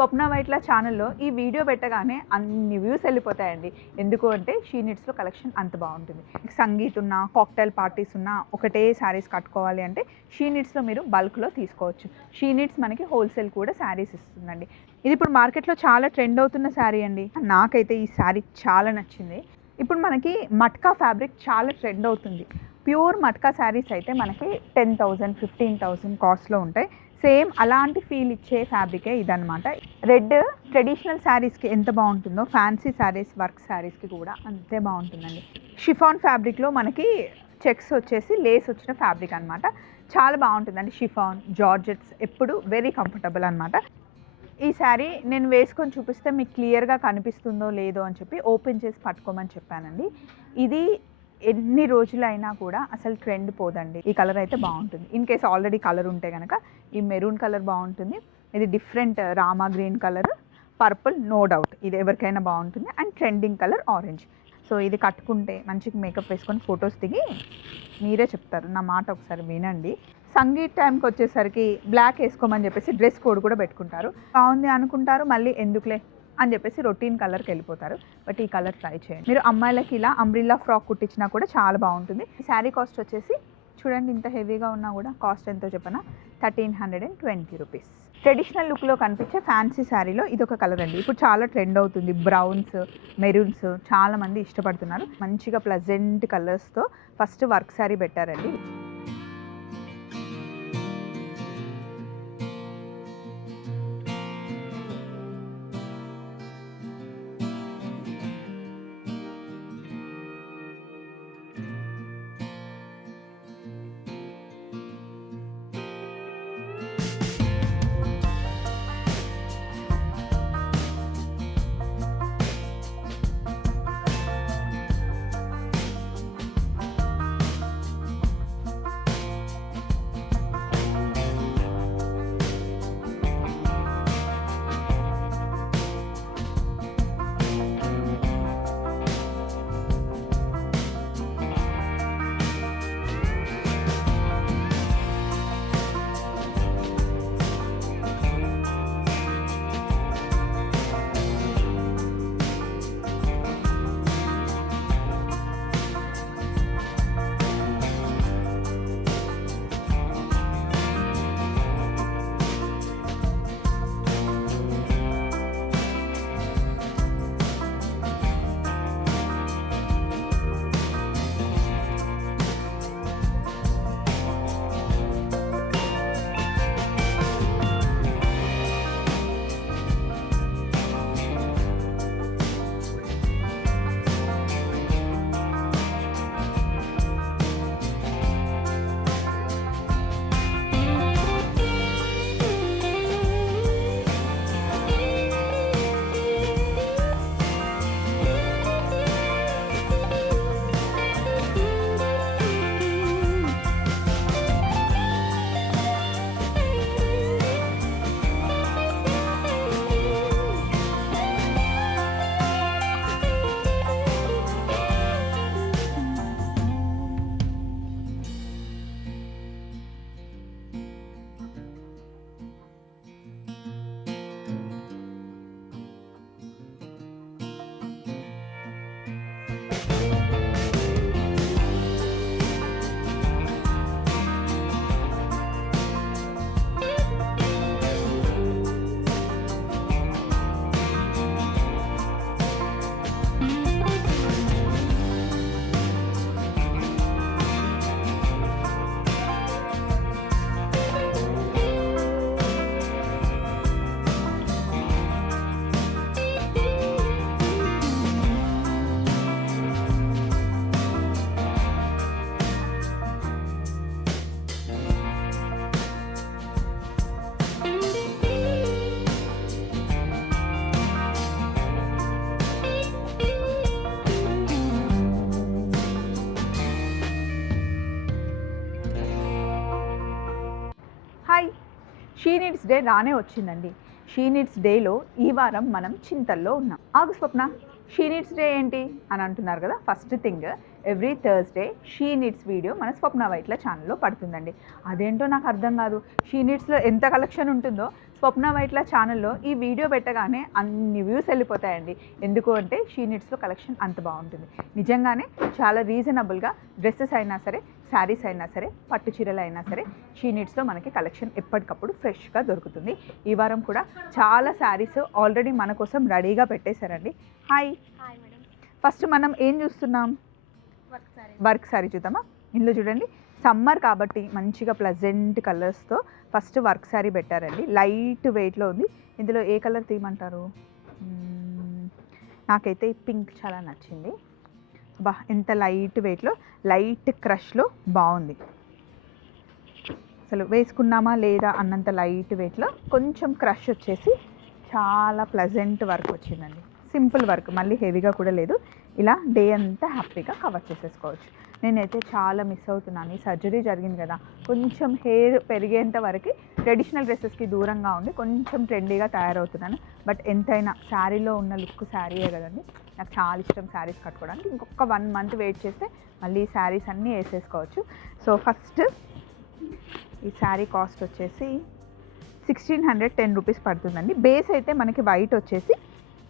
స్వప్న వైట్ల ఛానల్లో ఈ వీడియో పెట్టగానే అన్ని వ్యూస్ వెళ్ళిపోతాయండి. ఎందుకు అంటే షీ నీడ్స్లో కలెక్షన్ అంత బాగుంటుంది. సంగీత్ ఉన్న, కాక్టైల్ పార్టీస్ ఉన్న, ఒకటే శారీస్ కట్టుకోవాలి అంటే షీ నీడ్స్లో మీరు బల్క్లో తీసుకోవచ్చు. షీ నీడ్స్ మనకి హోల్సేల్ కూడా శారీస్ ఇస్తుందండి. ఇది ఇప్పుడు మార్కెట్లో చాలా ట్రెండ్ అవుతున్న శారీ అండి. నాకైతే ఈ శారీ చాలా నచ్చింది. ఇప్పుడు మనకి మట్కా ఫ్యాబ్రిక్ చాలా ట్రెండ్ అవుతుంది. ప్యూర్ మట్కా శారీస్ అయితే మనకి 10,000, 15,000 కాస్ట్లో ఉంటాయి. సేమ్ అలాంటి ఫీల్ ఇచ్చే ఫ్యాబ్రికే ఇదనమాట. రెడ్ ట్రెడిషనల్ శారీస్కి ఎంత బాగుంటుందో ఫ్యాన్సీ శారీస్, వర్క్ శారీస్కి కూడా అంతే బాగుంటుందండి. షిఫాన్ ఫ్యాబ్రిక్లో మనకి చెక్స్ వచ్చేసి లేస్ వచ్చిన ఫ్యాబ్రిక్ అనమాట. చాలా బాగుంటుందండి. షిఫాన్, జార్జెట్స్ ఎప్పుడు వెరీ కంఫర్టబుల్ అనమాట. ఈ శారీ నేను వేసుకొని చూపిస్తే మీకు క్లియర్గా కనిపిస్తుందో లేదో అని చెప్పి ఓపెన్ చేసి పట్టుకోమని చెప్పానండి. ఇది ఎన్ని రోజులైనా కూడా అసలు ట్రెండ్ పోదండి. ఈ కలర్ అయితే బాగుంటుంది. ఇన్ కేస్ ఆల్రెడీ కలర్ ఉంటే కనుక ఈ మెరూన్ కలర్ బాగుంటుంది. ఇది డిఫరెంట్ రామా green colour, purple no doubt ఇది ఎవరికైనా బాగుంటుంది. And trending colour orange. So ఇది కట్టుకుంటే మంచిగా మేకప్ వేసుకొని ఫొటోస్ దిగి మీరే చెప్తారు. నా మాట ఒకసారి వినండి. సంగీత్ టైంకి వచ్చేసరికి బ్లాక్ వేసుకోమని చెప్పేసి డ్రెస్ కోడ్ కూడా పెట్టుకుంటారు. బాగుంది అనుకుంటారు, మళ్ళీ ఎందుకులే అని చెప్పేసి రొటీన్ కలర్కి వెళ్ళిపోతారు. బట్ ఈ కలర్ ట్రై చేయండి. మీరు అమ్మాయిలకి ఇలా అంబ్రిల్లా ఫ్రాక్ కుట్టించినా కూడా చాలా బాగుంటుంది. ఈ శారీ కాస్ట్ వచ్చేసి చూడండి, ఇంత హెవీగా ఉన్నా కూడా కాస్ట్ ఎంతో చెప్పనా, 1320 రూపీస్. ట్రెడిషనల్ లుక్లో కనిపించే ఫ్యాన్సీ శారీలో ఇదొక కలర్ అండి. ఇప్పుడు చాలా ట్రెండ్ అవుతుంది. బ్రౌన్స్, మెరూన్స్ చాలామంది ఇష్టపడుతున్నారు. మంచిగా ప్లజెంట్ కలర్స్తో ఫస్ట్ వర్క్ శారీ పెట్టారండి. హాయ్, షీ నీడ్స్ డే రానే వచ్చిందండి. షీ నీడ్స్ డేలో ఈ వారం మనం చింతల్లో ఉన్నాం. ఆగు స్వప్న, షీ నీడ్స్ డే ఏంటి అని అంటున్నారు కదా. First thing, every Thursday she needs video మన స్వప్న వైట్ల ఛానల్లో పడుతుందండి. అదేంటో నాకు అర్థం కాదు. షీ నీడ్స్లో ఎంత కలెక్షన్ ఉంటుందో స్వప్న వైట్ల ఛానల్లో ఈ వీడియో పెట్టగానే అన్ని వ్యూస్ వెళ్ళిపోతాయండి. ఎందుకు అంటే షీ నీడ్స్లో కలెక్షన్ అంత బాగుంటుంది. నిజంగానే చాలా రీజనబుల్గా డ్రెస్సెస్ అయినా సరే, శారీస్ అయినా సరే, పట్టు చీరలు అయినా సరే షీ నీడ్స్లో మనకి కలెక్షన్ ఎప్పటికప్పుడు ఫ్రెష్గా దొరుకుతుంది. ఈ వారం కూడా చాలా శారీస్ ఆల్రెడీ మన కోసం రెడీగా పెట్టేశారండి. Hi madam. ఫస్ట్ మనం ఏం చూస్తున్నాం? వర్క్ శారీ చూద్దామా? ఇందులో చూడండి, సమ్మర్ కాబట్టి మంచిగా ప్లజెంట్ కలర్స్తో ఫస్ట్ వర్క్ శారీ పెట్టారండి. లైట్ వెయిట్లో ఉంది. ఇందులో ఏ కలర్ తీయమంటారు? నాకైతే ఈ పింక్ చాలా నచ్చింది. బా, ఎంత లైట్ వెయిట్లో, లైట్ క్రష్లో బాగుంది. అసలు వేసుకున్నామా లేదా అన్నంత లైట్ వెయిట్లో, కొంచెం క్రష్ వచ్చేసి చాలా ప్లజెంట్ వర్క్ వచ్చిందండి. సింపుల్ వర్క్, మళ్ళీ హెవీగా కూడా లేదు. ఇలా డే అంతా హ్యాపీగా కవర్ చేసేసుకోవచ్చు. నేనైతే చాలా మిస్ అవుతున్నాను. ఈ సర్జరీ జరిగింది కదా, కొంచెం హెయిర్ పెరిగేంత వరకు ట్రెడిషనల్ డ్రెస్సెస్కి దూరంగా ఉండి కొంచెం ట్రెండీగా తయారవుతున్నాను. బట్ ఎంతైనా శారీలో ఉన్న లుక్ శారీయే కదండి. నాకు చాలా ఇష్టం శారీస్ కట్టుకోవడానికి. ఇంకొక 1 మంత్ వెయిట్ చేస్తే మళ్ళీ ఈ శారీస్ అన్నీ వేసేసుకోవచ్చు. సో ఫస్ట్ ఈ శారీ కాస్ట్ వచ్చేసి 1610 రూపీస్ పడుతుందండి. బేస్ అయితే మనకి వైట్ వచ్చేసి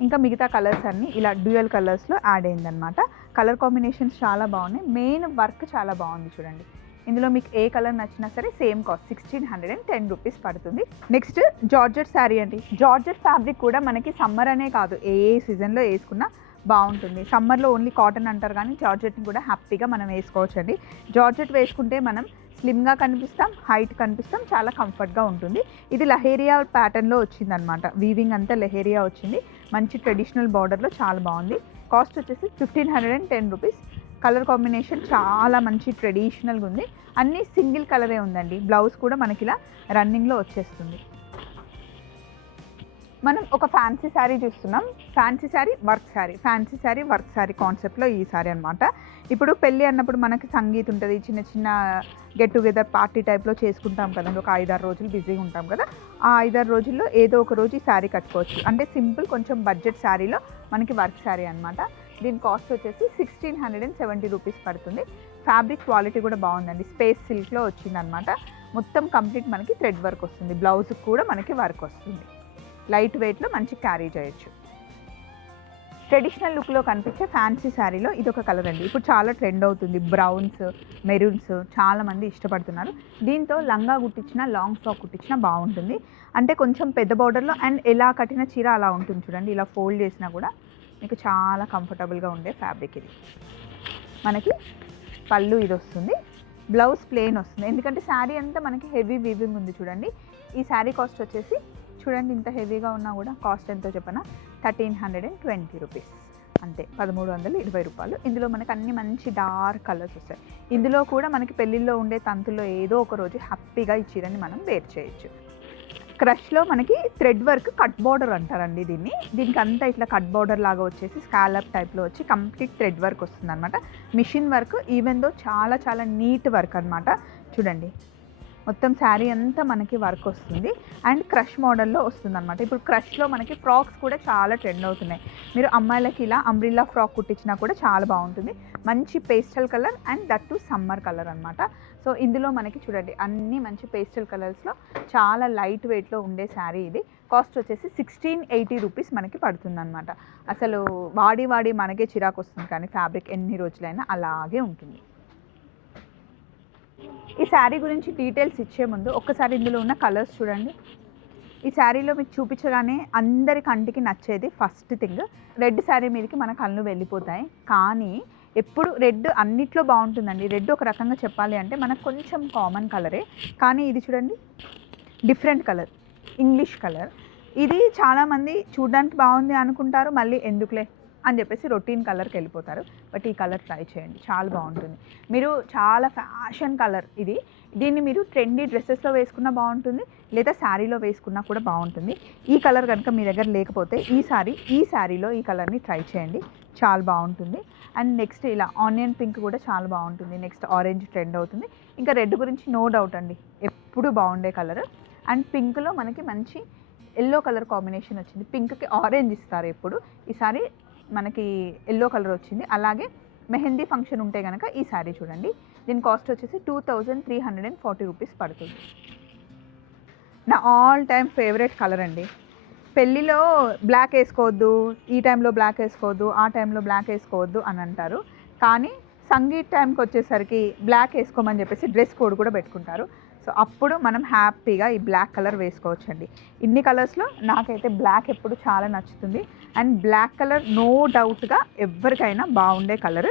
ఇంకా మిగతా కలర్స్ అన్నీ ఇలా డ్యూయల్ కలర్స్లో యాడ్ అయిందనమాట. కలర్ కాంబినేషన్స్ చాలా బాగున్నాయి. మెయిన్ వర్క్ చాలా బాగుంది చూడండి. ఇందులో మీకు ఏ కలర్ నచ్చినా సరే సేమ్ కాస్ట్ 1610 రూపీస్ పడుతుంది. నెక్స్ట్ జార్జెట్ శారీ అండి. జార్జెట్ ఫ్యాబ్రిక్ కూడా మనకి సమ్మర్ అనే కాదు, ఏ సీజన్లో వేసుకున్నా బాగుంటుంది. సమ్మర్లో ఓన్లీ కాటన్ అంటారు కానీ జార్జెట్ని కూడా హ్యాపీగా మనం వేసుకోవచ్చండి. జార్జెట్ వేసుకుంటే మనం స్లిమ్గా కనిపిస్తాం, హైట్ కనిపిస్తాం, చాలా కంఫర్ట్గా ఉంటుంది. ఇది లహేరియా ప్యాటర్న్లో వచ్చిందనమాట. వీవింగ్ అంతా లహేరియా వచ్చింది. మంచి ట్రెడిషనల్ బార్డర్లో చాలా బాగుంది. కాస్ట్ వచ్చేసి 1510 రూపీస్. కలర్ కాంబినేషన్ చాలా మంచి ట్రెడిషనల్గా ఉంది. అన్నీ సింగిల్ కలరే ఉందండి. బ్లౌజ్ కూడా మనకి ఇలా రన్నింగ్లో వచ్చేస్తుంది. మనం ఒక ఫ్యాన్సీ శారీ చూస్తున్నాం. Fancy sari work sari, fancy sari work sari కాన్సెప్ట్లో ఈ శారీ అనమాట. ఇప్పుడు పెళ్ళి అన్నప్పుడు మనకి సంగీత్ ఉంటుంది, చిన్న చిన్న గెట్ టుగెదర్ పార్టీ టైప్లో చేసుకుంటాం కదండి. ఒక 5-6 రోజులు బిజీగా ఉంటాం కదా. ఆ 5-6 రోజుల్లో ఏదో ఒక రోజు ఈ శారీ కట్టుకోవచ్చు. అంటే సింపుల్, కొంచెం బడ్జెట్ శారీలో మనకి వర్క్ శారీ అనమాట. దీని కాస్ట్ వచ్చేసి 1670 రూపీస్ పడుతుంది. ఫ్యాబ్రిక్ క్వాలిటీ కూడా బాగుందండి. స్పేస్ సిల్క్లో వచ్చిందనమాట. మొత్తం కంప్లీట్ మనకి థ్రెడ్ వర్క్ వస్తుంది. బ్లౌజ్కి కూడా మనకి వర్క్ వస్తుంది. లైట్ వెయిట్లో మంచి క్యారీ చేయొచ్చు. ట్రెడిషనల్ లుక్లో కనిపించే ఫ్యాన్సీ శారీలో ఇదొక కలర్ అండి. ఇప్పుడు చాలా ట్రెండ్ అవుతుంది. బ్రౌన్స్, మెరూన్స్ చాలామంది ఇష్టపడుతున్నారు. దీంతో లంగా కుట్టించిన, లాంగ్ ఫ్రాక్ కుట్టించిన బాగుంటుంది. అంటే కొంచెం పెద్ద బార్డర్లో అండ్ ఎలా కట్టిన చీర అలా ఉంటుంది చూడండి. ఇలా ఫోల్డ్ చేసినా కూడా మీకు చాలా కంఫర్టబుల్గా ఉండే ఫ్యాబ్రిక్ ఇది. మనకి పళ్ళు ఇది వస్తుంది. బ్లౌజ్ ప్లెయిన్ వస్తుంది. ఎందుకంటే శారీ అంతా మనకి హెవీ వీవింగ్ ఉంది చూడండి. ఈ శారీ కాస్ట్ వచ్చేసి చూడండి, ఇంత హెవీగా ఉన్నా కూడా కాస్ట్ ఎంతో చెప్పనా, 1320 రూపీస్. అంతే, 1320 రూపాయలు. ఇందులో మనకి అన్ని మంచి డార్క్ కలర్స్ వస్తాయి. ఇందులో కూడా మనకి పెళ్ళిళ్ళలో ఉండే తంతుల్లో ఏదో ఒక రోజు హ్యాపీగా ఈ చీరని మనం వేర్ చేయొచ్చు. క్రష్లో మనకి థ్రెడ్ వర్క్ కట్ బార్డర్ అంటారండి దీన్ని. దీనికి అంతా ఇట్లా కట్ బార్డర్ లాగా వచ్చేసి స్కాలప్ టైప్లో వచ్చి కంప్లీట్ థ్రెడ్ వర్క్ వస్తుంది అనమాట. మిషన్ వర్క్, ఈవెన్ దో చాలా చాలా నీట్ వర్క్ అనమాట. చూడండి, మొత్తం శారీ అంతా మనకి వర్క్ వస్తుంది అండ్ క్రష్ మోడల్లో వస్తుంది అనమాట. ఇప్పుడు క్రష్లో మనకి ఫ్రాక్స్ కూడా చాలా ట్రెండ్ అవుతున్నాయి. మీరు అమ్మాయిలకి ఇలా అంబ్రిల్లా ఫ్రాక్ కుట్టించినా కూడా చాలా బాగుంటుంది. మంచి pastel colour and that to summer colour అనమాట. సో ఇందులో మనకి చూడండి అన్నీ మంచి పేస్టల్ కలర్స్లో చాలా లైట్ వెయిట్లో ఉండే శారీ ఇది. కాస్ట్ వచ్చేసి 1680 రూపీస్ మనకి పడుతుంది అనమాట. అసలు వాడి వాడి మనకే చిరాకు వస్తుంది కానీ ఫ్యాబ్రిక్ ఎన్ని రోజులైనా అలాగే ఉంటుంది. ఈ శారీ గురించి డీటెయిల్స్ ఇచ్చే ముందు ఒక్కసారి ఇందులో ఉన్న కలర్స్ చూడండి. ఈ శారీలో మీకు చూపించగానే అందరి కంటికి నచ్చేది ఫస్ట్ థింగ్, రెడ్ శారీ మీదకి మన కళ్ళు వెళ్ళిపోతాయి. కానీ ఎప్పుడు రెడ్ అన్నిట్లో బాగుంటుందండి. రెడ్ ఒక రకంగా చెప్పాలి అంటే మనకు కొంచెం కామన్ కలరే, కానీ ఇది చూడండి డిఫరెంట్ కలర్, ఇంగ్లీష్ కలర్. ఇది చాలామంది చూడడానికి బాగుంది అనుకుంటారు, మళ్ళీ ఎందుకులే అని చెప్పేసి రొటీన్ కలర్కి వెళ్ళిపోతారు. బట్ ఈ కలర్ ట్రై చేయండి, చాలా బాగుంటుంది. మీరు చాలా ఫ్యాషన్ కలర్ ఇది. దీన్ని మీరు ట్రెండీ డ్రెస్సెస్లో వేసుకున్నా బాగుంటుంది, లేదా శారీలో వేసుకున్నా కూడా బాగుంటుంది. ఈ కలర్ కనుక మీ దగ్గర లేకపోతే ఈ శారీలో ఈ కలర్ని ట్రై చేయండి, చాలా బాగుంటుంది. అండ్ నెక్స్ట్ ఇలా ఆనియన్ పింక్ కూడా చాలా బాగుంటుంది. నెక్స్ట్ ఆరెంజ్ ట్రెండ్ అవుతుంది. ఇంకా రెడ్ గురించి నో డౌట్ అండి, ఎప్పుడు బాగుండే కలర్. అండ్ పింక్లో మనకి మంచి ఎల్లో కలర్ కాంబినేషన్ వచ్చింది. పింక్కి ఆరెంజ్ ఇస్తారు ఎప్పుడు, ఈసారి మనకి ఎల్లో కలర్ వచ్చింది. అలాగే మెహందీ ఫంక్షన్ ఉంటే కనుక ఈ శారీ చూడండి. దీని కాస్ట్ వచ్చేసి 2340 రూపీస్ పడుతుంది. నా ఆల్ టైమ్ ఫేవరెట్ కలర్ అండి. పెళ్ళిలో బ్లాక్ వేసుకోవద్దు, ఈ టైంలో బ్లాక్ వేసుకోవద్దు, ఆ టైంలో బ్లాక్ వేసుకోవద్దు అని అంటారు. కానీ సంగీత్ టైంకి వచ్చేసరికి బ్లాక్ వేసుకోమని చెప్పేసి డ్రెస్ కోడ్ కూడా పెట్టుకుంటారు. సో అప్పుడు మనం హ్యాపీగా ఈ బ్లాక్ కలర్ వేసుకోవచ్చండి. ఇన్ని కలర్స్లో నాకైతే బ్లాక్ ఎప్పుడు చాలా నచ్చుతుంది. అండ్ బ్లాక్ కలర్ నో డౌట్గా ఎవరికైనా బాగుండే కలర్.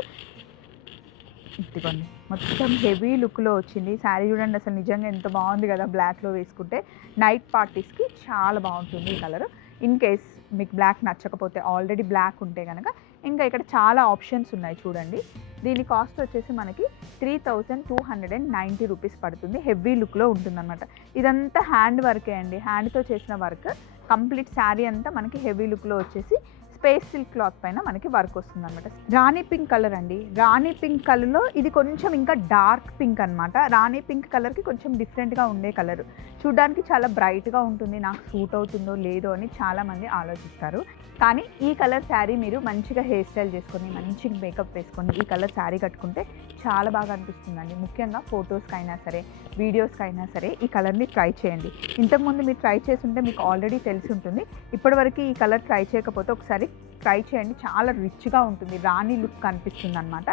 ఇదిగోండి మొత్తం హెవీ లుక్లో వచ్చింది శారీ. చూడండి అసలు నిజంగా ఎంత బాగుంది కదా బ్లాక్లో వేసుకుంటే. నైట్ పార్టీస్కి చాలా బాగుంటుంది ఈ కలర్. ఇన్ కేస్ మీకు బ్లాక్ నచ్చకపోతే, ఆల్రెడీ బ్లాక్ ఉంటే కనుక ఇంకా ఇక్కడ చాలా ఆప్షన్స్ ఉన్నాయి చూడండి. దీని కాస్ట్ వచ్చేసి మనకి 3290 రూపీస్ పడుతుంది. హెవీ లుక్లో ఉంటుందన్నమాట. ఇదంతా హ్యాండ్ వర్కే అండి, హ్యాండ్తో చేసిన వర్క్. కంప్లీట్ శారీ అంతా మనకి హెవీ లుక్లో వచ్చేసి స్పేస్ సిల్క్ క్లాత్ పైన మనకి వర్క్ వస్తుంది అనమాట. రాణి పింక్ కలర్ అండి. రాణి పింక్ కలర్లో ఇది కొంచెం ఇంకా డార్క్ పింక్ అనమాట. రాణి పింక్ కలర్కి కొంచెం డిఫరెంట్గా ఉండే కలర్. చూడడానికి చాలా బ్రైట్గా ఉంటుంది. నాకు సూట్ అవుతుందో లేదో అని చాలామంది ఆలోచిస్తారు. కానీ ఈ కలర్ శారీ మీరు మంచిగా హెయిర్ స్టైల్ చేసుకొని, మంచిగా మేకప్ వేసుకొని ఈ కలర్ శారీ కట్టుకుంటే చాలా బాగా అనిపిస్తుందండి. ముఖ్యంగా ఫొటోస్కి అయినా సరే, వీడియోస్కి అయినా సరే ఈ కలర్ని ట్రై చేయండి. ఇంతకుముందు మీరు ట్రై చేస్తుంటే మీకు ఆల్రెడీ తెలిసి ఉంటుంది. ఇప్పటివరకు ఈ కలర్ ట్రై చేయకపోతే ఒకసారి ట్రై చేయండి. చాలా రిచ్గా ఉంటుంది, రాణి లుక్ కనిపిస్తుంది అనమాట.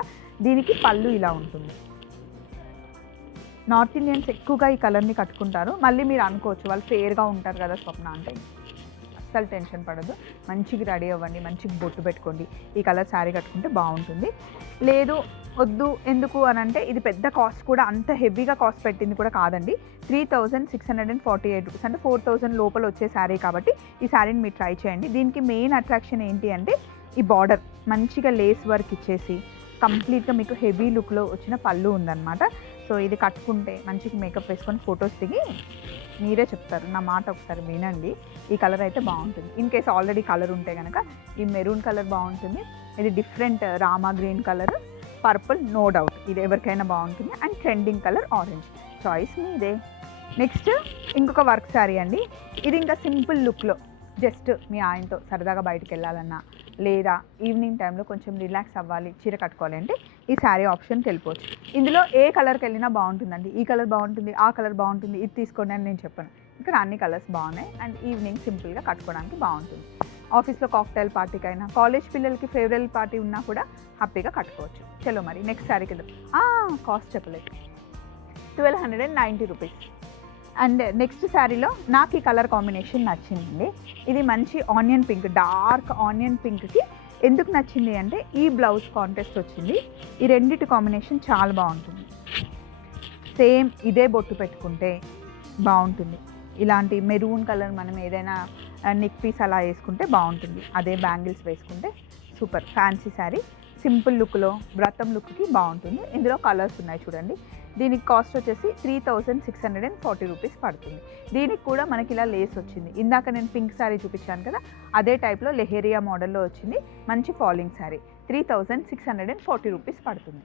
దీనికి పళ్ళు ఇలా ఉంటుంది. నార్త్ ఇండియన్స్ ఎక్కువగా ఈ కలర్ని కట్టుకుంటారు. మళ్ళీ మీరు అనుకోవచ్చు వాళ్ళు ఫేర్గా ఉంటారు కదా స్వప్న అంటే. అస్సలు టెన్షన్ పడదు, మంచిగా రెడీ అవ్వండి, మంచిగా బొట్టు పెట్టుకోండి, ఈ కలర్ శారీ కట్టుకుంటే బాగుంటుంది. లేదు వద్దు ఎందుకు అని అంటే ఇది పెద్ద కాస్ట్ కూడా అంత హెవీగా కాస్ట్ పెట్టింది కూడా కాదండి. 3648 రూపీస్ అంటే 4000 లోపల వచ్చే శారీ కాబట్టి ఈ శారీని మీరు ట్రై చేయండి. దీనికి మెయిన్ అట్రాక్షన్ ఏంటి అంటే ఈ బార్డర్ మంచిగా లేస్ వర్క్ ఇచ్చేసి కంప్లీట్గా మీకు హెవీ లుక్లో వచ్చిన పళ్ళు ఉందన్నమాట. సో ఇది కట్టుకుంటే మంచిగా మేకప్ వేసుకొని ఫొటోస్ దిగి మీరే చెప్తారు. నా మాట ఒకసారి వినండి. ఈ కలర్ అయితే బాగుంటుంది. ఇన్ కేస్ ఆల్రెడీ కలర్ ఉంటే కనుక ఈ మెరూన్ కలర్ బాగుంటుంది. ఇది డిఫరెంట్ రామా green colour, purple no doubt ఇది ఎవరికైనా బాగుంటుంది. And trending colour orange, choice మీదే. నెక్స్ట్ ఇంకొక వర్క్ శారీ అండి. ఇది ఇంకా సింపుల్ లుక్లో జస్ట్ మీ ఆయనతో సరదాగా బయటకు వెళ్ళాలన్నా, లేదా ఈవినింగ్ టైంలో కొంచెం రిలాక్స్ అవ్వాలి, చీర కట్టుకోవాలి అంటే ఈ శారీ ఆప్షన్కి వెళ్ళిపోవచ్చు. ఇందులో ఏ కలర్కి వెళ్ళినా బాగుంటుందండి. ఈ కలర్ బాగుంటుంది, ఆ కలర్ బాగుంటుంది, ఇది తీసుకోండి అని నేను చెప్పాను. ఇక్కడ అన్ని కలర్స్ బాగున్నాయి. అండ్ ఈవినింగ్ సింపుల్గా కట్టుకోవడానికి బాగుంటుంది. ఆఫీస్లో కాక్టైల్ పార్టీకి అయినా, కాలేజ్ పిల్లలకి ఫేవరెట్ పార్టీ ఉన్నా కూడా హ్యాపీగా కట్టుకోవచ్చు. చలో మరి నెక్స్ట్ శారీకి వెళ్దాం. కాస్ట్ చెప్పలేదు, 1290 రూపీస్. అండ్ నెక్స్ట్ శారీలో నాకు ఈ కలర్ కాంబినేషన్ నచ్చిందండి. ఇది మంచి ఆనియన్ పింక్, డార్క్ ఆనియన్ పింక్కి ఎందుకు నచ్చింది అంటే ఈ బ్లౌజ్ కాంట్రాస్ట్ వచ్చింది. ఈ రెండిటి కాంబినేషన్ చాలా బాగుంటుంది. సేమ్ ఇదే బొట్టు పెట్టుకుంటే బాగుంటుంది. ఇలాంటి మెరూన్ కలర్ మనం ఏదైనా నెక్ పీస్ అలా వేసుకుంటే బాగుంటుంది. అదే బ్యాంగిల్స్ వేసుకుంటే సూపర్ ఫ్యాన్సీ శారీ. సింపుల్ లుక్లో వ్రతం లుక్కి బాగుంటుంది. ఇందులో కలర్స్ ఉన్నాయి చూడండి. దీనికి కాస్ట్ వచ్చేసి 3640 రూపీస్ పడుతుంది. దీనికి కూడా మనకి ఇలా లేస్ వచ్చింది. ఇందాక నేను పింక్ శారీ చూపించాను కదా, అదే టైప్లో లెహేరియా మోడల్లో వచ్చింది. మంచి ఫాలింగ్ శారీ. 3640 రూపీస్ పడుతుంది.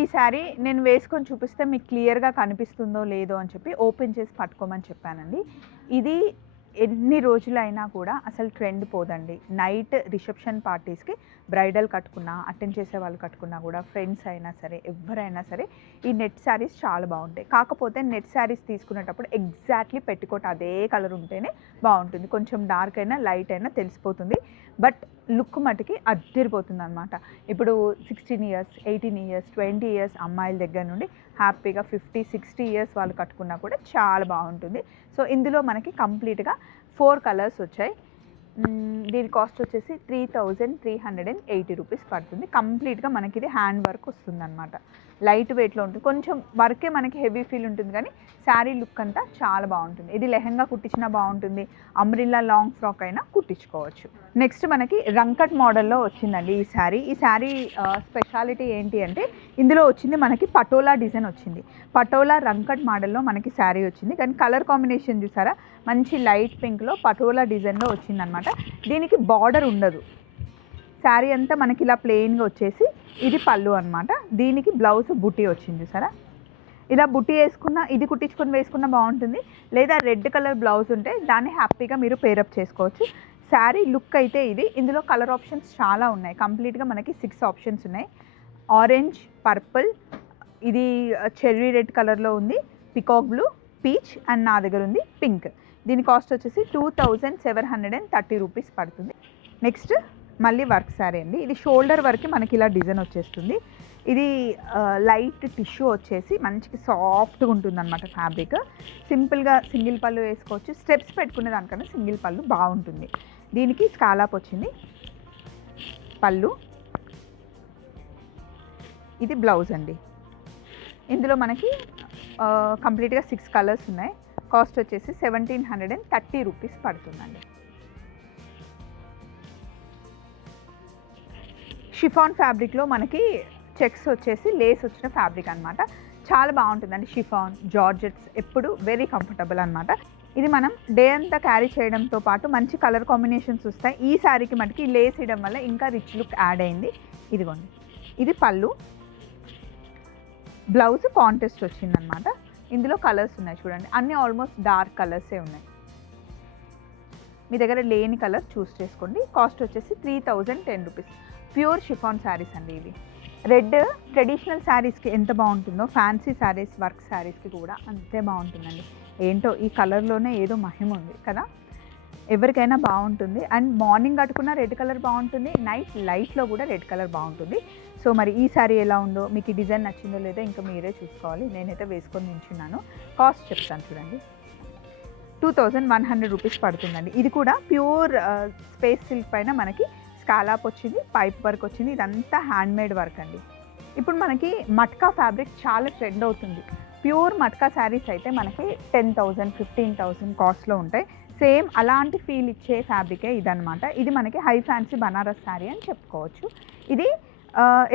ఈ శారీ నేను వేసుకొని చూపిస్తే మీకు క్లియర్గా కనిపిస్తుందో లేదో అని చెప్పి ఓపెన్ చేసి పట్టుకోమని చెప్పానండి. ఇది ఎన్ని రోజులైనా కూడా అసలు ట్రెండ్ పోదండి. నైట్ రిసెప్షన్ పార్టీస్కి బ్రైడల్ కట్టుకున్నా, అటెండ్ చేసే వాళ్ళు కట్టుకున్నా కూడా, ఫ్రెండ్స్ అయినా సరే ఎవరైనా సరే ఈ నెట్ శారీస్ చాలా బాగుంటాయి. కాకపోతే నెట్ శారీస్ తీసుకునేటప్పుడు ఎగ్జాక్ట్లీ పెట్టుకోట అదే కలర్ ఉంటేనే బాగుంటుంది. కొంచెం డార్క్ అయినా లైట్ అయినా తెలిసిపోతుంది. బట్ లుక్ మటుకి అద్దరిపోతుంది అనమాట. ఇప్పుడు 16 ఇయర్స్, 18 ఇయర్స్, 20 ఇయర్స్ అమ్మాయిల దగ్గర నుండి హ్యాపీగా 50, 60 ఇయర్స్ వాళ్ళు కట్టుకున్నా కూడా చాలా బాగుంటుంది. సో ఇందులో మనకి కంప్లీట్గా 4 కలర్స్ వచ్చాయి. దీని కాస్ట్ వచ్చేసి 3380 రూపీస్ పడుతుంది. కంప్లీట్గా మనకి ఇది హ్యాండ్ వర్క్ వస్తుంది అనమాట. లైట్ వెయిట్లో ఉంటుంది. కొంచెం వర్కే మనకి హెవీ ఫీల్ ఉంటుంది కానీ శారీ లుక్ అంతా చాలా బాగుంటుంది. ఇది లెహంగా కుట్టించినా బాగుంటుంది, అంబ్రిల్లా లాంగ్ ఫ్రాక్ అయినా కుట్టించుకోవచ్చు. నెక్స్ట్ మనకి రంకట్ మోడల్లో వచ్చిందండి ఈ శారీ. ఈ శారీ స్పెషాలిటీ ఏంటి అంటే ఇందులో వచ్చింది మనకి పటోలా డిజైన్ వచ్చింది. పటోలా రంకట్ మోడల్లో మనకి శారీ వచ్చింది. కానీ కలర్ కాంబినేషన్ చూసారా, మంచి లైట్ పింక్లో పటోలా డిజైన్లో వచ్చిందనమాట. దీనికి బార్డర్ ఉండదు. శారీ అంతా మనకి ఇలా ప్లెయిన్గా వచ్చేసి ఇది పళ్ళు అనమాట. దీనికి బ్లౌజ్ బుటీ వచ్చింది చూసారా. ఇలా బుట్టి వేసుకున్న, ఇది కుట్టించుకొని వేసుకున్న బాగుంటుంది. లేదా రెడ్ కలర్ బ్లౌజ్ ఉంటే దాన్ని హ్యాపీగా మీరు పేరప్ చేసుకోవచ్చు. శారీ లుక్ అయితే ఇది. ఇందులో కలర్ ఆప్షన్స్ చాలా ఉన్నాయి. కంప్లీట్గా మనకి 6 ఆప్షన్స్ ఉన్నాయి. ఆరెంజ్, పర్పుల్, ఇది చెర్రీ రెడ్ కలర్లో ఉంది, పికాక్ బ్లూ, పీచ్ అండ్ నా దగ్గర ఉంది పింక్. దీని కాస్ట్ వచ్చేసి 2730 రూపీస్ పడుతుంది. నెక్స్ట్ మళ్ళీ వర్క్ శారీ అండి. ఇది షోల్డర్ వరకు మనకి ఇలా డిజైన్ వచ్చేస్తుంది. ఇది లైట్ టిష్యూ వచ్చేసి మంచిగా సాఫ్ట్గా ఉంటుంది అనమాట ఫ్యాబ్రిక్. సింపుల్గా సింగిల్ పళ్ళు వేసుకోవచ్చు. స్టెప్స్ పెట్టుకునే దానికన్నా సింగిల్ పళ్ళు బాగుంటుంది. దీనికి స్కాలాప్ వచ్చింది పళ్ళు. ఇది బ్లౌజ్ అండి. ఇందులో మనకి కంప్లీట్గా 6 కలర్స్ ఉన్నాయి. కాస్ట్ వచ్చేసి 1730 రూపీస్ పడుతుందండి. షిఫాన్ ఫ్యాబ్రిక్లో మనకి చెక్స్ వచ్చేసి లేస్ వచ్చిన ఫ్యాబ్రిక్ అనమాట. చాలా బాగుంటుందండి. షిఫాన్ జార్జెట్స్ ఎప్పుడు వెరీ కంఫర్టబుల్ అనమాట. ఇది మనం డే అంతా క్యారీ చేయడంతో పాటు మంచి కలర్ కాంబినేషన్స్ వస్తాయి. ఈ శారీకి మనకి లేస్ ఇవ్వడం వల్ల ఇంకా రిచ్ లుక్ యాడ్ అయింది. ఇదిగోండి, ఇది పళ్ళు. బ్లౌజ్ కాంటెస్ట్ వచ్చిందనమాట. ఇందులో కలర్స్ ఉన్నాయి చూడండి, అన్నీ ఆల్మోస్ట్ డార్క్ కలర్సే ఉన్నాయి. మీ దగ్గర లేని కలర్ చూస్ చేసుకోండి. కాస్ట్ వచ్చేసి 3010 రూపీస్. ప్యూర్ షిఫాన్ శారీస్ అండి ఇవి. రెడ్ ట్రెడిషనల్ శారీస్కి ఎంత బాగుంటుందో ఫ్యాన్సీ శారీస్ వర్క్ శారీస్కి కూడా అంతే బాగుంటుందండి. ఏంటో ఈ కలర్లోనే ఏదో మహిమ ఉంది కదా. ఎవరికైనా బాగుంటుంది. అండ్ మార్నింగ్ కట్టుకున్న రెడ్ కలర్ బాగుంటుంది, నైట్ లైట్లో కూడా రెడ్ కలర్ బాగుంటుంది. సో మరి ఈ శారీ ఎలా ఉందో, మీకు ఈ డిజైన్ నచ్చిందో లేదో ఇంకా మీరే చూసుకోవాలి. నేనైతే వేసుకొని నించున్నాను. కాస్ట్ చెప్తాను చూడండి, 2100 రూపీస్ పడుతుందండి. ఇది కూడా ప్యూర్ స్పేస్ సిల్క్ పైన మనకి స్కాలాప్ వచ్చింది, పైప్ వర్క్ వచ్చింది. ఇదంతా హ్యాండ్మేడ్ వర్క్ అండి. ఇప్పుడు మనకి మట్కా ఫ్యాబ్రిక్ చాలా ట్రెండ్ అవుతుంది. ప్యూర్ మట్కా శారీస్ అయితే మనకి 10,000 15,000 కాస్ట్లో ఉంటాయి. సేమ్ అలాంటి ఫీల్ ఇచ్చే ఫ్యాబ్రికే ఇదనమాట. ఇది మనకి హై ఫ్యాన్సీ బనారస్ శారీ అని చెప్పుకోవచ్చు. ఇది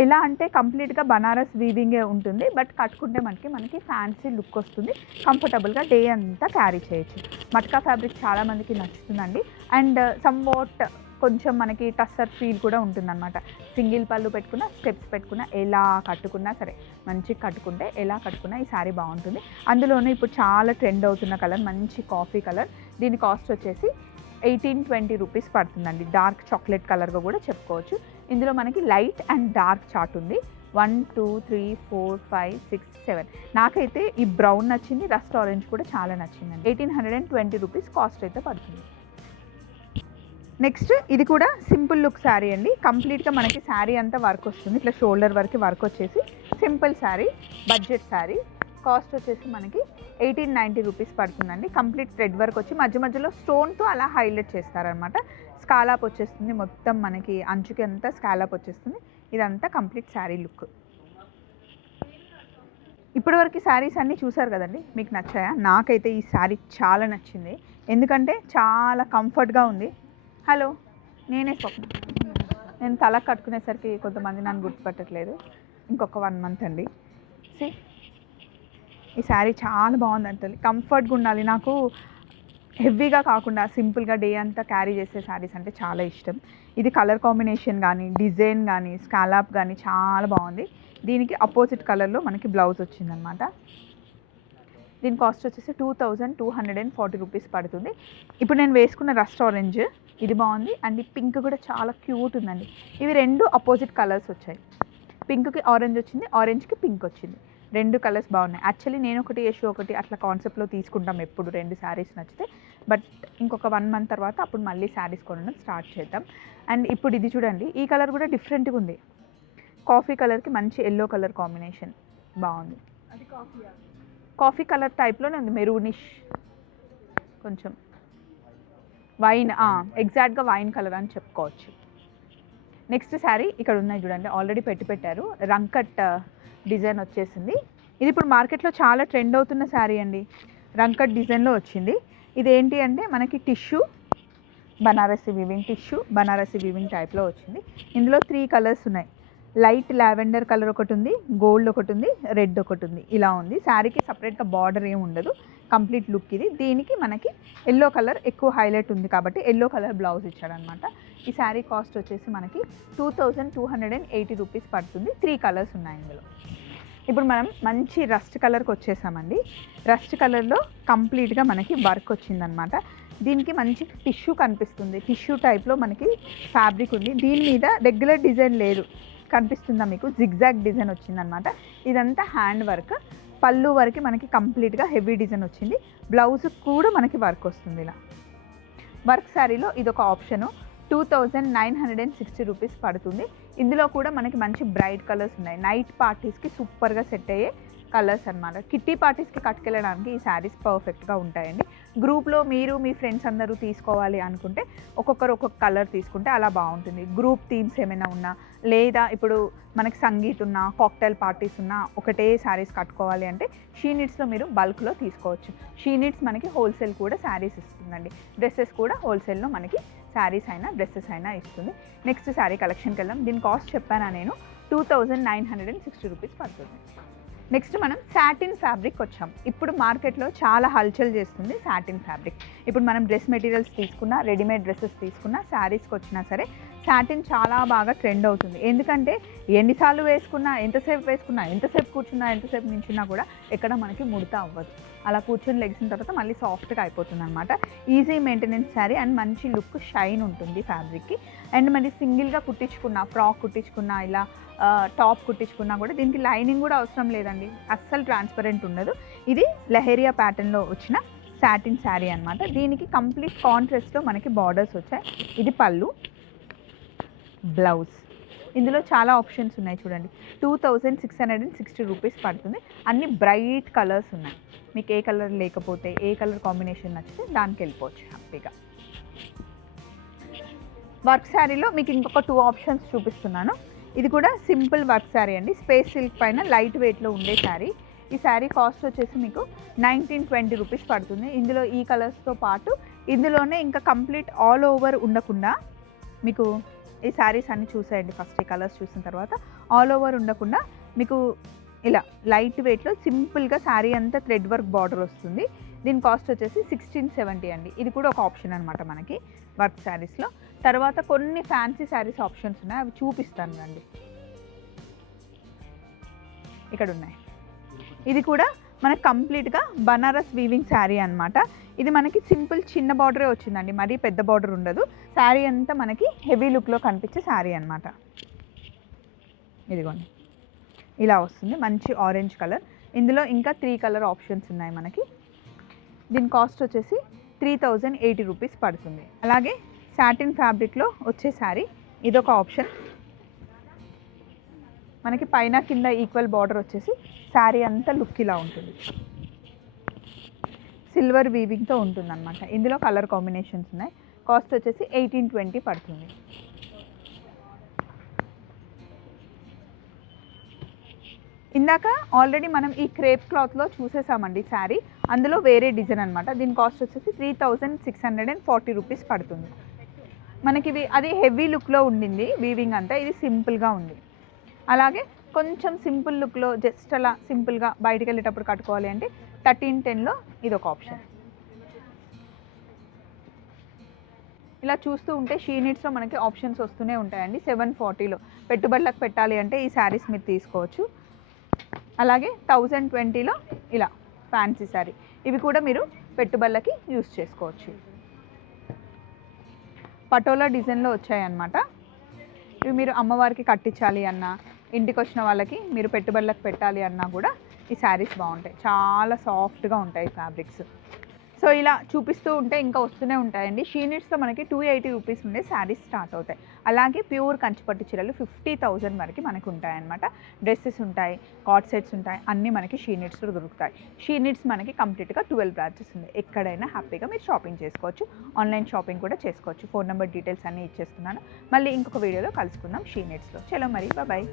ఎలా అంటే కంప్లీట్గా బనారస్ వీవింగే ఉంటుంది. బట్ కట్టుకుంటే మనకి ఫ్యాన్సీ లుక్ వస్తుంది. కంఫర్టబుల్గా డే అంతా క్యారీ చేయొచ్చు. మట్కా ఫ్యాబ్రిక్ చాలామందికి నచ్చుతుందండి. అండ్ సమ్వాట్ కొంచెం మనకి టస్సర్ ఫీల్ కూడా ఉంటుందన్నమాట. సింగిల్ పళ్ళు పెట్టుకున్న, స్టెప్స్ పెట్టుకున్న, ఎలా కట్టుకున్నా సరే, మంచిగా కట్టుకుంటే ఎలా కట్టుకున్నా ఈ శారీ బాగుంటుంది. అందులోనే ఇప్పుడు చాలా ట్రెండ్ అవుతున్న కలర్ మంచి కాఫీ కలర్. దీని కాస్ట్ వచ్చేసి 1820 రూపీస్ పడుతుందండి. డార్క్ చాక్లెట్ కలర్గా కూడా చెప్పుకోవచ్చు. ఇందులో మనకి లైట్ అండ్ డార్క్ చార్ట్ ఉంది. 1 2 3 4 5 6 7. నాకైతే ఈ బ్రౌన్ నచ్చింది, రస్ట్ ఆరెంజ్ కూడా చాలా నచ్చిందండి. 1820 రూపీస్ కాస్ట్ అయితే పడుతుంది. నెక్స్ట్ ఇది కూడా సింపుల్ లుక్ శారీ అండి. కంప్లీట్గా మనకి శారీ అంతా వర్క్ వస్తుంది. ఇట్లా షోల్డర్ వరకు వర్క్ వచ్చేసి simple sari, budget sari. Cost వచ్చేసి మనకి 1890 రూపీస్ పడుతుందండి. కంప్లీట్ థ్రెడ్ వర్క్ వచ్చి మధ్య మధ్యలో స్టోన్తో అలా హైలైట్ చేస్తారనమాట. స్కాలాప్ వచ్చేస్తుంది, మొత్తం మనకి అంచుకి అంతా స్కాలాప్ వచ్చేస్తుంది. ఇదంతా కంప్లీట్ శారీ లుక్. ఇప్పటివరకు శారీస్ అన్నీ చూసారు కదండి, మీకు నచ్చాయా? నాకైతే ఈ శారీ చాలా నచ్చింది. ఎందుకంటే చాలా కంఫర్ట్గా ఉంది. హలో, నేనే స్వప్న. నేను తల కట్టుకునేసరికి కొంతమంది నన్ను గుర్తుపట్టట్లేదు. ఇంకొక 1 మంత్ అండి. ఈ శారీ చాలా బాగుంది అంటే కంఫర్ట్గా ఉండాలి. నాకు హెవీగా కాకుండా సింపుల్గా డే అంతా క్యారీ చేసే శారీస్ అంటే చాలా ఇష్టం. ఇది కలర్ కాంబినేషన్ కానీ, డిజైన్ కానీ, స్కాలాప్ కానీ చాలా బాగుంది. దీనికి అపోజిట్ కలర్లో మనకి బ్లౌజ్ వచ్చిందనమాట. దీని కాస్ట్ వచ్చేసి 2240 రూపీస్ పడుతుంది. ఇప్పుడు నేను వేసుకున్న రస్ట్ ఆరెంజ్ ఇది బాగుంది. అండ్ ఈ పింక్ కూడా చాలా క్యూట్ ఉందండి. ఇవి 2 అపోజిట్ కలర్స్ వచ్చాయి. పింక్కి ఆరెంజ్ వచ్చింది, ఆరెంజ్కి పింక్ వచ్చింది. 2 కలర్స్ బాగున్నాయి. యాక్చువల్లీ నేను ఒకటి యశు ఒకటి అట్లా కాన్సెప్ట్లో తీసుకుంటాం ఎప్పుడు 2 శారీస్ నచ్చితే. బట్ ఇంకొక 1 మంత్ తర్వాత అప్పుడు మళ్ళీ శారీస్ కొనడం స్టార్ట్ చేద్దాం. అండ్ ఇప్పుడు ఇది చూడండి, ఈ కలర్ కూడా డిఫరెంట్గా ఉంది. కాఫీ కలర్కి మంచి ఎల్లో కలర్ కాంబినేషన్ బాగుంది. అది కాఫీ కలర్ టైప్లోనే ఉంది, మెరూనిష్, కొంచెం వైన్, ఎగ్జాక్ట్గా వైన్ కలర్ అని చెప్పుకోవచ్చు. నెక్స్ట్ శారీ ఇక్కడ ఉన్నాయి చూడండి, ఆల్రెడీ పెట్టారు. రంకట్ డిజైన్ వచ్చేసింది. ఇది ఇప్పుడు మార్కెట్లో చాలా ట్రెండ్ అవుతున్న శారీ అండి. రంకట్ డిజైన్లో వచ్చింది. ఇది ఏంటి అంటే మనకి టిష్యూ బనారసి వీవింగ్ టైప్లో వచ్చింది. ఇందులో 3 కలర్స్ ఉన్నాయి. లైట్ లావెండర్ కలర్ ఒకటి ఉంది, గోల్డ్ ఒకటి ఉంది, రెడ్ ఒకటి ఉంది. ఇలా ఉంది. శారీకి సపరేట్గా బార్డర్ ఏమి ఉండదు. కంప్లీట్ లుక్ ఇది. దీనికి మనకి ఎల్లో కలర్ ఎక్కువ హైలైట్ ఉంది కాబట్టి ఎల్లో కలర్ బ్లౌజ్ ఇచ్చాడనమాట. ఈ శారీ కాస్ట్ వచ్చేసి మనకి 2280 రూపీస్ పడుతుంది. 3 కలర్స్ ఉన్నాయి ఇందులో. ఇప్పుడు మనం మంచి రస్ట్ కలర్కి వచ్చేసామండి. రస్ట్ కలర్లో కంప్లీట్గా మనకి వర్క్ వచ్చిందనమాట. దీనికి మంచి టిష్యూ కనిపిస్తుంది. టిష్యూ టైప్లో మనకి ఫ్యాబ్రిక్ ఉంది. దీని మీద రెగ్యులర్ డిజైన్ లేదు, కనిపిస్తుందా మీకు? జిగ్జాగ్ డిజైన్ వచ్చిందనమాట. ఇదంతా హ్యాండ్ వర్క్. పళ్ళు వరకు మనకి కంప్లీట్గా హెవీ డిజైన్ వచ్చింది. బ్లౌజ్ కూడా మనకి వర్క్ వస్తుంది. ఇలా వర్క్ శారీలో ఇదొక ఆప్షను. 2960 రూపీస్ పడుతుంది. ఇందులో కూడా మనకి మంచి బ్రైట్ కలర్స్ ఉన్నాయి. నైట్ పార్టీస్కి సూపర్గా సెట్ అయ్యే కలర్స్ అనమాట. కిట్టి పార్టీస్కి కట్టుకెళ్ళడానికి ఈ శారీస్ పర్ఫెక్ట్గా ఉంటాయండి. గ్రూప్లో మీరు మీ ఫ్రెండ్స్ అందరూ తీసుకోవాలి అనుకుంటే ఒక్కొక్కరు ఒక్కొక్క కలర్ తీసుకుంటే అలా బాగుంటుంది. గ్రూప్ థీమ్స్ ఏమైనా ఉన్నా, లేదా ఇప్పుడు మనకి సంగీత్ ఉన్నా, కాక్టైల్ పార్టీస్ ఉన్నా ఒకటే శారీస్ కట్టుకోవాలి అంటే షీ నీడ్స్లో మీరు బల్క్లో తీసుకోవచ్చు. షీ నీడ్స్ మనకి హోల్సేల్ కూడా శారీస్ ఇస్తుందండి. డ్రెస్సెస్ కూడా హోల్సేల్లో మనకి శారీస్ అయినా డ్రెస్సెస్ అయినా ఇస్తుంది. నెక్స్ట్ శారీ కలెక్షన్కి వెళ్దాం. దీని కాస్ట్ చెప్పానా నేను, 2960 రూపీస్ పడుతుంది. నెక్స్ట్ మనం సాటిన్ ఫ్యాబ్రిక్ వచ్చాం. ఇప్పుడు మార్కెట్లో చాలా హల్చల్ చేస్తుంది సాటిన్ ఫ్యాబ్రిక్. ఇప్పుడు మనం డ్రెస్ మెటీరియల్స్ తీసుకున్నా, రెడీమేడ్ డ్రెస్సెస్ తీసుకున్నా, శారీస్కి వచ్చినా సరే సాటిన్ చాలా బాగా ట్రెండ్ అవుతుంది. ఎందుకంటే ఎన్నిసార్లు వేసుకున్నా, ఎంతసేపు కూర్చున్నా, ఎంతసేపు నించున్నా కూడా ఎక్కడ మనకి ముడత అవ్వదు. అలా కూర్చొని లెగిసిన తర్వాత మళ్ళీ సాఫ్ట్గా అయిపోతుంది అనమాట. ఈజీ మెయింటెనెన్స్ శారీ అండ్ మంచి లుక్ షైన్ ఉంటుంది ఫ్యాబ్రిక్కి. అండ్ మరి సింగిల్గా కుట్టించుకున్నా, ఫ్రాక్ కుట్టించుకున్నా, ఇలా టాప్ కుట్టించుకున్నా కూడా దీనికి లైనింగ్ కూడా అవసరం లేదండి. అస్సలు ట్రాన్స్పరెంట్ ఉండదు. ఇది లెహేరియా ప్యాటర్న్లో వచ్చిన సాటిన్ శారీ అనమాట. దీనికి కంప్లీట్ కాంట్రాస్ట్లో మనకి బార్డర్స్ వచ్చాయి. ఇది పళ్ళు, బ్లౌజ్. ఇందులో చాలా ఆప్షన్స్ ఉన్నాయి చూడండి. 2660 రూపీస్ పడుతుంది. అన్ని బ్రైట్ కలర్స్ ఉన్నాయి. మీకు ఏ కలర్ లేకపోతే, ఏ కలర్ కాంబినేషన్ నచ్చితే దానికి వెళ్ళిపోవచ్చు హ్యాపీగా. వర్క్ శారీలో మీకు ఇంకొక 2 ఆప్షన్స్ చూపిస్తున్నాను. ఇది కూడా సింపుల్ వర్క్ శారీ అండి. స్పేస్ సిల్క్ పైన లైట్ వెయిట్లో ఉండే శారీ. ఈ శారీ కాస్ట్ వచ్చేసి మీకు 1920 రూపీస్ పడుతుంది. ఇందులో ఈ కలర్స్తో పాటు ఇందులోనే ఇంకా కంప్లీట్ ఆల్ ఓవర్ ఉండకుండా మీకు ఈ శారీస్ అన్నీ చూసేయండి. ఫస్ట్ ఈ కలర్స్ చూసిన తర్వాత ఆల్ ఓవర్ ఉండకుండా మీకు ఇలా లైట్ వెయిట్లో సింపుల్గా శారీ అంతా థ్రెడ్ వర్క్ బార్డర్ వస్తుంది. దీని కాస్ట్ వచ్చేసి 1670 అండి. ఇది కూడా ఒక ఆప్షన్ అనమాట మనకి వర్క్ శారీస్లో. తర్వాత కొన్ని ఫ్యాన్సీ శారీస్ ఆప్షన్స్ ఉన్నాయి, అవి చూపిస్తాను అండి. ఇక్కడ ఉన్నాయి. ఇది కూడా మనకి కంప్లీట్గా బనారస్ వీవింగ్ శారీ అనమాట. ఇది మనకి సింపుల్ చిన్న బార్డరే వచ్చిందండి, మరీ పెద్ద బార్డర్ ఉండదు. శారీ అంతా మనకి హెవీ లుక్లో కనిపించే శారీ అనమాట. ఇదిగోండి ఇలా వస్తుంది, మంచి ఆరెంజ్ కలర్. ఇందులో ఇంకా 3 కలర్ ఆప్షన్స్ ఉన్నాయి మనకి. దీని కాస్ట్ వచ్చేసి 3080 రూపీస్ పడుతుంది. అలాగే సాటిన్ ఫ్యాబ్రిక్లో వచ్చే శారీ ఇదొక ఆప్షన్. మనకి పైన కింద ఈక్వల్ బార్డర్ వచ్చేసి శారీ అంతా లుక్ ఇలా ఉంటుంది. సిల్వర్ వీవింగ్తో ఉంటుంది అనమాట. ఇందులో కలర్ కాంబినేషన్స్ ఉన్నాయి. కాస్ట్ వచ్చేసి 1820 పడుతుంది. ఇందాక ఆల్రెడీ మనం ఈ క్రేప్ క్లాత్లో చూసేసామండి శారీ. అందులో వేరే డిజైన్ అనమాట. దీని కాస్ట్ వచ్చేసి 3640 రూపీస్ పడుతుంది. మనకి ఇవి అది హెవీ లుక్లో ఉండింది వీవింగ్ అంతా, ఇది సింపుల్గా ఉంది. అలాగే కొంచెం సింపుల్ లుక్లో జస్ట్ అలా సింపుల్గా బయటికి వెళ్ళేటప్పుడు కట్టుకోవాలి అంటే 1310లో ఇది ఒక ఆప్షన్. ఇలా చూస్తూ ఉంటే షీ నీడ్స్లో మనకి ఆప్షన్స్ వస్తూనే ఉంటాయండి. 740లో పెట్టుబడులకు పెట్టాలి అంటే ఈ శారీస్ మీరు తీసుకోవచ్చు. అలాగే 1020లో ఇలా ఫ్యాన్సీ శారీ, ఇవి కూడా మీరు పెట్టుబడులకి యూస్ చేసుకోవచ్చు. పటోలా డిజైన్లో వచ్చాయన్నమాట. ఇవి మీరు అమ్మవారికి కట్టించాలి అన్నా, ఇంటికి వచ్చిన వాళ్ళకి మీరు పెట్టుబడులకు పెట్టాలి అన్నా కూడా ఈ శారీస్ బాగుంటాయి. చాలా సాఫ్ట్గా ఉంటాయి ఫ్యాబ్రిక్స్. సో ఇలా చూపిస్తూ ఉంటే ఇంకా వస్తూనే ఉంటాయండి. షీ నీడ్స్లో మనకి 280 రూపీస్ ఉండే శారీస్ స్టార్ట్ అవుతాయి. అలాగే ప్యూర్ కంచిపట్టు చీరలు 50,000 వరకు మనకి ఉంటాయన్నమాట. డ్రెస్సెస్ ఉంటాయి, కార్డ్ సెట్స్ ఉంటాయి, అన్నీ మనకి షీ నీడ్స్లో దొరుకుతాయి. షీ నీడ్స్ మనకి కంప్లీట్గా 12 బ్రాంచెస్ ఉంది. ఎక్కడైనా హ్యాపీగా మీరు షాపింగ్ చేసుకోవచ్చు. ఆన్లైన్ షాపింగ్ కూడా చేసుకోవచ్చు. ఫోన్ నెంబర్ డీటెయిల్స్ అన్నీ ఇచ్చేస్తున్నాను. మళ్ళీ ఇంకొక వీడియోలో కలుసుకుందాం షీ నీడ్స్లో. చలో మరి, బాయ్.